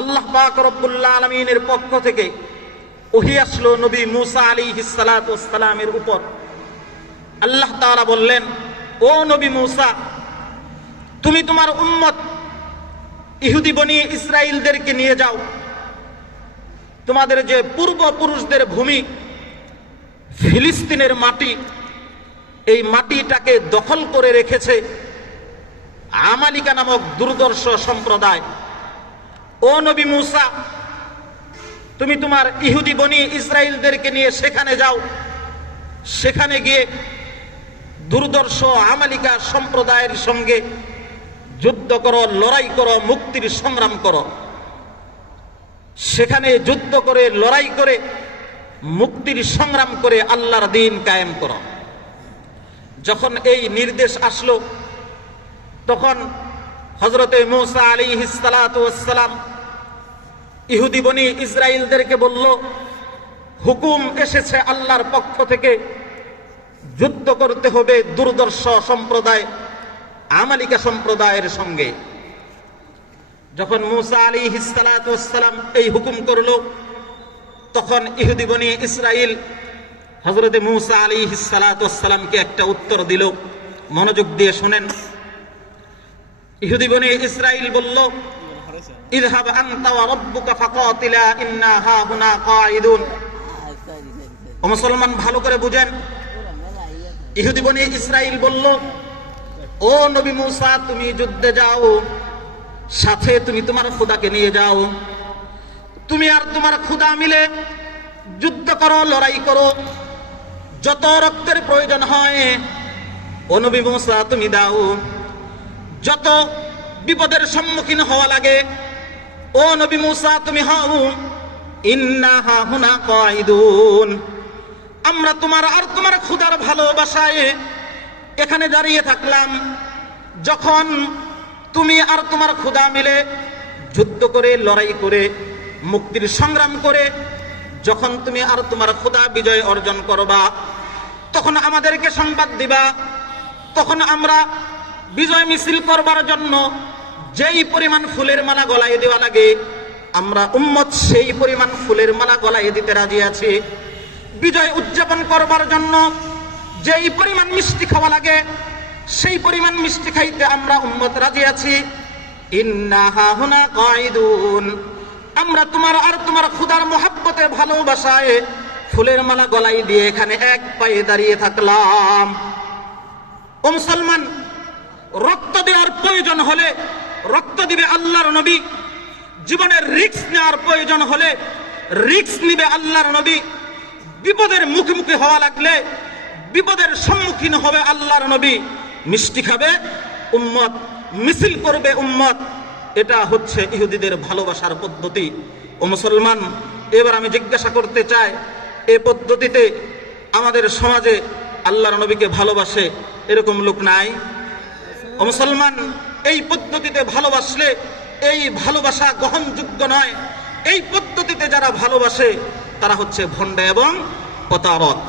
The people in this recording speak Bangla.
আল্লাহ পাক রব্বুল আলামিনের পক্ষ থেকে ওহী আসলো নবী মুসা আলাইহিস সালাতু ওয়াস সালামের উপর। আল্লাহ তাআলা বললেন, ও নবী মুসা, তুমি তোমার উম্মত ইহুদি বনি ইসরাইলদেরকে নিয়ে যাও। তোমাদের যে পূর্বপুরুষদের ভূমি ফিলিস্তিনের মাটি, এই মাটিটাকে দখল করে রেখেছে আমালিকা নামক দুর্দর্শ সম্প্রদায়। ও নবী মুসা, তুমি তোমার ইহুদি বনি ইসরাইলদেরকে নিয়ে সেখানে যাও। সেখানে গিয়ে দুর্দর্শ আমালিকা সম্প্রদায়ের সঙ্গে যুদ্ধ করো, লড়াই করো, মুক্তির সংগ্রাম করো। সেখানে যুদ্ধ করে, লড়াই করে, মুক্তির সংগ্রাম করে আল্লাহর দ্বীন কায়েম করো। যখন এই নির্দেশ আসলো, তখন হযরতে মুসা আলাইহিস সালাতু ওয়াস সালাম ইহুদি বনি ইসরাইলদেরকে বলল, হুকুম এসেছে আল্লাহর পক্ষ থেকে, যুদ্ধ করতে হবে দুর্দর্শ সম্প্রদায় আমালিকা সম্প্রদায়ের সঙ্গে। যখন মুসা আলাইহিস সালাতু ওয়াস সালাম এই হুকুম করলো, তখন ইহুদি বনি ইসরাইল হযরতে মুসা আলাইহিস সালাতু ওয়াস সালামকে একটা উত্তর দিল। মনোযোগ দিয়ে শুনেন। ইহুদি বনি ইসরাইল বলল, ইযহাব আনতা ওয়া রাব্বুকা ফাকাতিলা ইন্না হাহুনা কাঈদুন। ও মুসলমান, ভালো করে বুঝেন। ইহুদি বনি ইসরাইল বলল, ও নবী মুসা, তুমি যুদ্ধে যাও, সাথে তুমি তোমার খোদাকে নিয়ে যাও। তুমি আর তোমার খোদা মিলে যুদ্ধ করো, লড়াই করো, যত রক্তের প্রয়োজন হয় ও নবী মুসা তুমি দাও। যত বিপদের সম্মুখীন হওয়া লাগে ও নবী মুসা তুমি হও। ইন্না হাহুনা কাঈদুন। আমরা তোমার আর তোমার খোদার ভালোবাসায় এখানে দাঁড়িয়ে থাকলাম। যখন তুমি আর তোমার খোদা মিলে যুদ্ধ করে, লড়াই করে, মুক্তির সংগ্রাম করে যখন তুমি আর তোমার খোদা বিজয় অর্জন করবা, তখন আমাদেরকে সংবাদ দিবা। তখন আমরা বিজয় মিছিল করবার জন্য যেই পরিমাণ ফুলের মালা গলায় দেওয়া লাগে, আমরা উম্মত সেই পরিমাণ ফুলের মালা গলায় দিতে রাজি আছি। বিজয় উদযাপন করবার জন্য যেই পরিমাণ মিষ্টি খাওয়া লাগে, সেই পরিমাণ মিষ্টি খাইতে আমরা উম্মত রাজি আছি। ইন্না হাহুনা কাঈদুন। আমরা তোমার আর তোমার খোদার মহব্বতে, ভালোবাসায় ফুলের মালা গলায় দিয়ে এখানে এক পায়ে দাঁড়িয়ে থাকলাম। ও মুসলমান, রক্ত দেওয়ার প্রয়োজন হলে রক্ত দিবে আল্লাহর নবী। জীবনের রিস্ক নেওয়ার প্রয়োজন হলে রিস্ক নিবে আল্লাহর নবী। বিপদের মুখোমুখি হওয়া লাগলে বিপদের সম্মুখীন হবে আল্লাহর নবী। মিষ্টি খাবে উম্মত, মিছিল করবে উম্মত। এটা হচ্ছে ইহুদিদের ভালোবাসার পদ্ধতি। ও মুসলমান, এবার আমি জিজ্ঞাসা করতে চাই, এই পদ্ধতিতে আমাদের সমাজে আল্লাহর নবীকে ভালোবাসে এরকম লোক নাই? ও মুসলমান, এই পদ্ধতিতে ভালোবাসলে এই ভালোবাসা গ্রহণযোগ্য নয়। এই পদ্ধতিতে যারা ভালোবাসে তারা হচ্ছে ভণ্ড এবং প্রতারক।